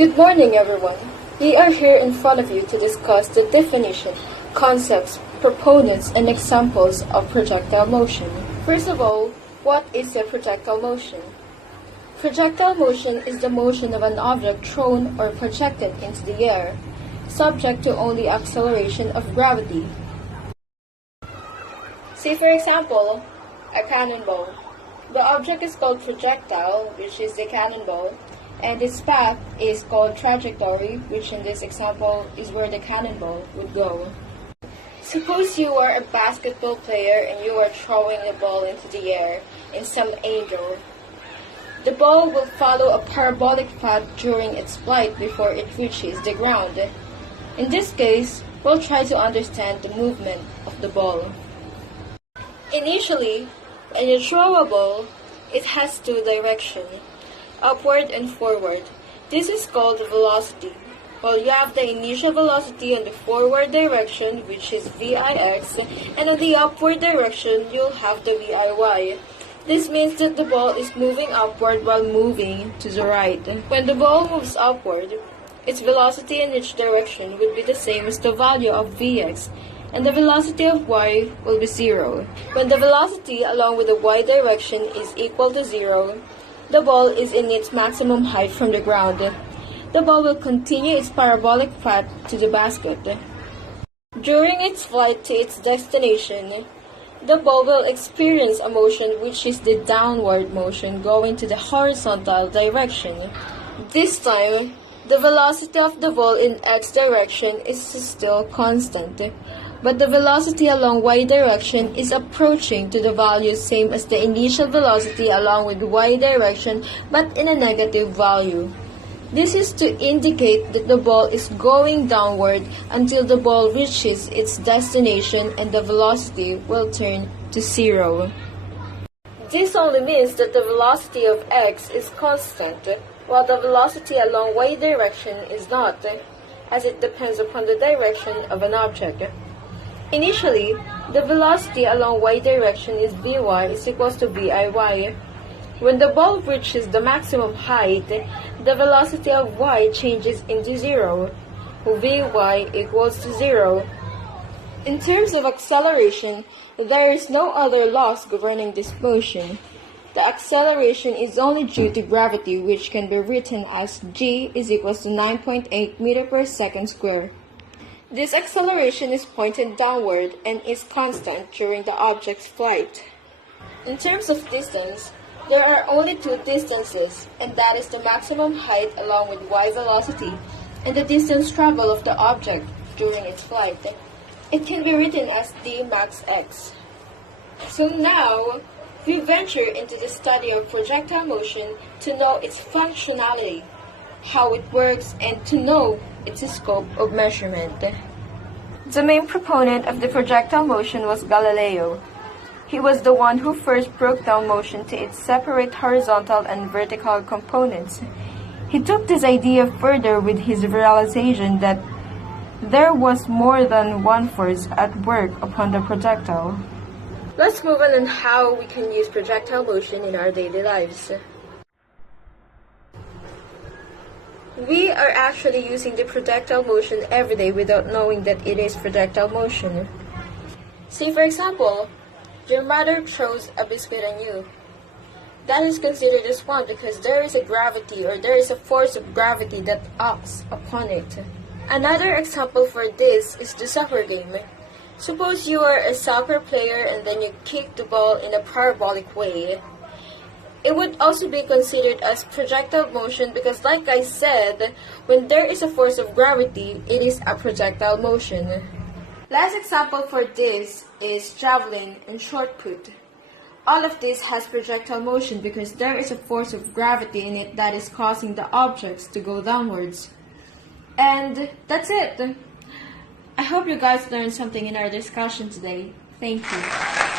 Good morning, everyone. We are here in front of you to discuss the definition, concepts, proponents, and examples of projectile motion. First of all, what is a projectile motion? Projectile motion is the motion of an object thrown or projected into the air, subject to only acceleration of gravity. Say, for example, a cannonball. The object is called projectile, which is the cannonball, and its path is called trajectory, which in this example is where the cannonball would go. Suppose you are a basketball player and you are throwing the ball into the air in some angle. The ball will follow a parabolic path during its flight before it reaches the ground. In this case, we'll try to understand the movement of the ball. Initially, when you throw a ball, it has two directions, upward and forward. This is called velocity. Well, you have the initial velocity on the forward direction, which is Vix, and on the upward direction, you'll have the Viy. This means that the ball is moving upward while moving to the right. When the ball moves upward, its velocity in each direction will be the same as the value of Vx, and the velocity of y will be 0. When the velocity along with the y direction is equal to 0, the ball is in its maximum height from the ground. The ball will continue its parabolic path to the basket. During its flight to its destination, the ball will experience a motion which is the downward motion going to the horizontal direction. This time, the velocity of the ball in x direction is still constant, but the velocity along y direction is approaching to the value same as the initial velocity along with y direction but in a negative value. This is to indicate that the ball is going downward until the ball reaches its destination and the velocity will turn to 0. This only means that the velocity of x is constant, while the velocity along y direction is not, as it depends upon the direction of an object. Initially, the velocity along y direction is Vy is equals to Viy. When the ball reaches the maximum height, the velocity of y changes into 0. Vy equals to 0. In terms of acceleration, there is no other laws governing this motion. The acceleration is only due to gravity, which can be written as g is equals to 9.8 meter per second square. This acceleration is pointed downward and is constant during the object's flight. In terms of distance, there are only two distances, and that is the maximum height along with y velocity and the distance traveled of the object during its flight. It can be written as d max x. So now, we venture into the study of projectile motion to know its functionality, how it works, and to know its scope of measurement. The main proponent of the projectile motion was Galileo. He was the one who first broke down motion to its separate horizontal and vertical components. He took this idea further with his realization that there was more than one force at work upon the projectile. Let's move on how we can use projectile motion in our daily lives. We are actually using the projectile motion every day without knowing that it is projectile motion. Say, for example, your mother throws a biscuit on you. That is considered as one because there is a gravity or there is a force of gravity that acts upon it. Another example for this is the soccer game. Suppose you are a soccer player and then you kick the ball in a parabolic way. It would also be considered as projectile motion because, like I said, when there is a force of gravity, it is a projectile motion. Last example for this is javelin and shot put. All of this has projectile motion because there is a force of gravity in it that is causing the objects to go downwards. And that's it. I hope you guys learned something in our discussion today. Thank you.